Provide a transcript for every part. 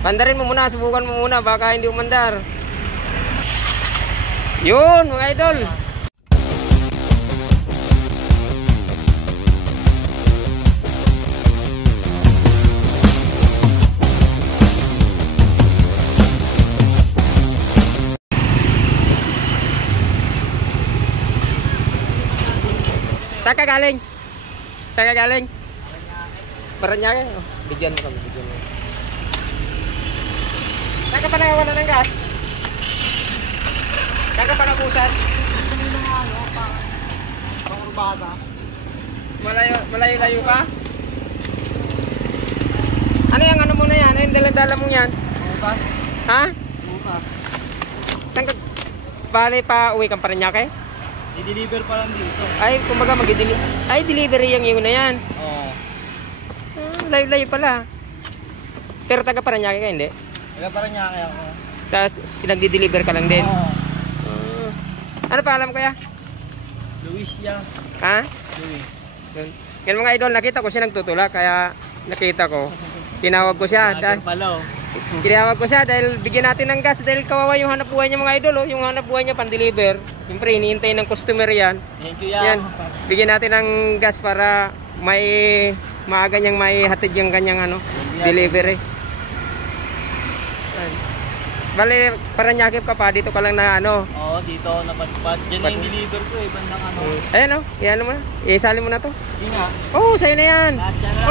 Pandarin mo muna, subukan mo muna, baka hindi umandar. Yun, mga idol. Saan ka galing? Saan ka galing? Paranaque. Oh, bigyan mo kami, bigyan mo. Saan ka pa nakawalan ng gas? Saan ka pa nakusan? Malayo-layo ka? Ano yung ano mo na yan? Ano yung daladala mo yan? Bukas. Ha? Bukas. Saan ka? Bale pa uwi kang Paranaque? I-deliver pa lang dito. Ay, kumbaga mag-deliver. Ay, delivery yung na yan. Oo. Layo-layo pala. Pero taga Paranaque ka, hindi? Taga Paranaque ako. Tapos, pinag-deliver ka lang din? Oo. Ano pa alam kaya? Luis yan. Ha? Luis. Yan mga idol, nakita ko siya nagtutulak. Kaya nakita ko. Tinawag ko siya. Tinawag ko siya dahil bigyan natin ng gas. Dahil kawawa yung hanap buhay niya mga idol. Oh. Yung hanap buhay niya pan-deliver. Siyempre, hinihintay ng customer yan. Thank you yan. Bigyan natin ng gas para may maaga niyang may hatid yung kanyang ano, delivery. Bale, Paranaque ka pa, dito ka lang na ano. Oo, dito napadpad. Diyan na yung deliver ko bandang ano. Ayan o, yan mo na. Isali mo na to. Yun nga. Oo, sa'yo na yan.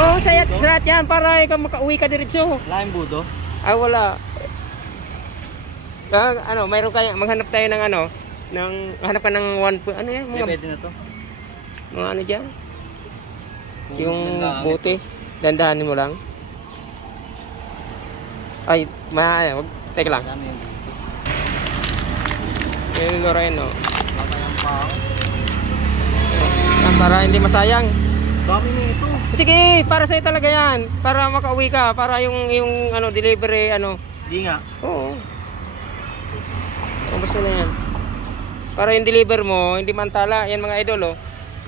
Oo, sa budo? lahat yan para ikaw makauwi ka diretso. Wala yung budo? Ah, wala. Ano, mayroon kaya, maghanap tayo ng ano, hanap ka ng ano yan? Pwede na to. Mga ano dyan? Yung buti. Dandahanin mo lang. Ay, wag. Teka lang. Yung Loreno. Para hindi masayang. Dami nito. Sige, para sa'yo talaga yan. Para makauwi ka. Para yung ano, delivery, ano. Hindi nga. Oo. Ubus mo na yan. Para yung deliver mo, hindi mantala. Yan mga idol, oh.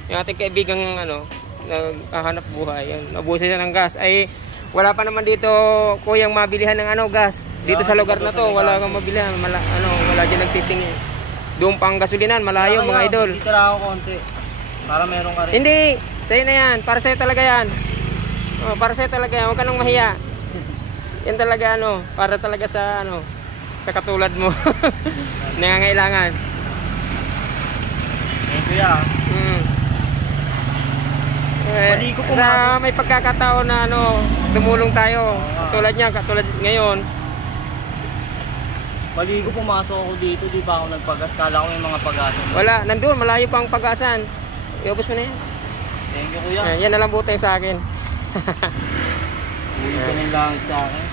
Yung ating kaibigang, ano, naghahanap buhay. Yan, nabusin siya ng gas. Ay, wala pa naman dito, kuyang mabilihan ng ano, gas. Dito sa lugar na to, wala kang mabilihan. Wala dyan nagtitingin. Doon pang gasolinan, malayo mga idol. Dito lang ako konti. Para meron ka rin. Hindi, sa'yo na yan. Para sa'yo talaga yan. Oh, para sa'yo talaga yan. Huwag ka nang mahiya. Yan talaga, ano, para talaga sa, ano, sa katulad mo. Nangangailangan. Thank you yan. Sa may pagkakataon na ano, tumulong tayo. Katulad ngayon. Maligo pumasok ako dito, di ba ako nagpagas? Kala ko yung mga pagasan. Wala, nandun, malayo pa ang pagasan. Iubos mo na yan. Thank you kuya. Yan na lang butay sa akin. Uwi ka ng langit sa akin.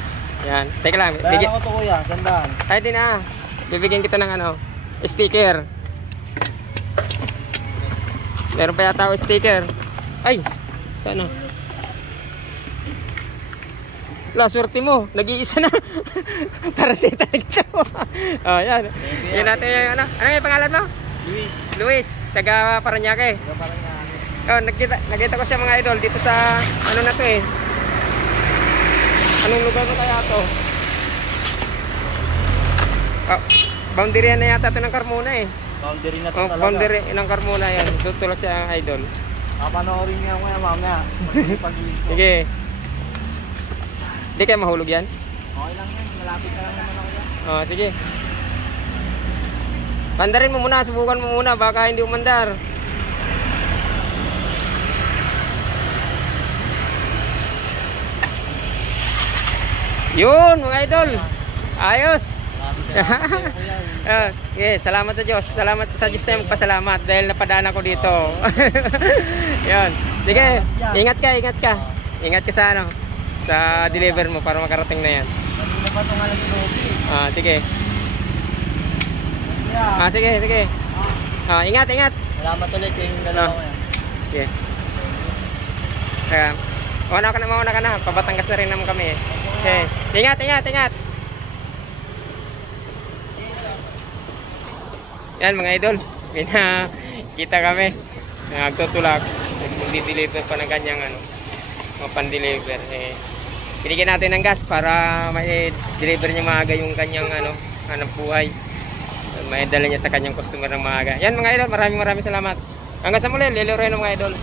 Yan, teka lang. Dahil ako to kuya, gandaan. Ay din na. Bibigyan kita ng ano, sticker. Meron pa yata ako sticker. Ay, ano? La, swerte mo. Nag-iisa na. Para sa ita na kita mo. Oh, yan. Yan natin yung ano. Ano yung pangalan mo? Luis. Luis, taga Paranaque. Taga Paranaque. Oh, nakita ko siya mga idol dito sa ano na to eh. Anong lugar na kaya to? Oh, boundary na yata ito ng Carmona eh. Boundary na to talaga. Boundary ng Carmona yan. Tutulak siya ang idol. Papanoorin niya ko yan mamaya. Sige. Hindi kayo mahulog yan? Okay lang yan. Malapit na lang naman ako yan. Oh, sige. Pandarin mo muna. Subukan mo muna. Baka hindi umandar. Yun, mga idol. Ayos. Okay, salamat sa Diyos. Salamat sa Diyos tayo magpasalamat dahil napadaan ako dito. Yan. Sige, ingat ka. Ingat ka sa ano, sa deliver mo para makarating na yan. Kanina pa itong alas lobby. Sige. Sige. Ingat. Salamat ulit yung dalawa ko yan. Okay. Mauna ka na. Pabatangas na rin naman kami. Okay. Ingat. Yan mga idol, kita kami nagtutulak, nag-deliver pa ng kanyang ano, mga pan-deliver binigyan natin ng gas para may deliver niya maaga yung kanyang hanap buhay. May dala niya sa kanyang customer ng maaga. Yan mga idol, maraming salamat. Hanggang sa muli, Lelo Reno mga idol.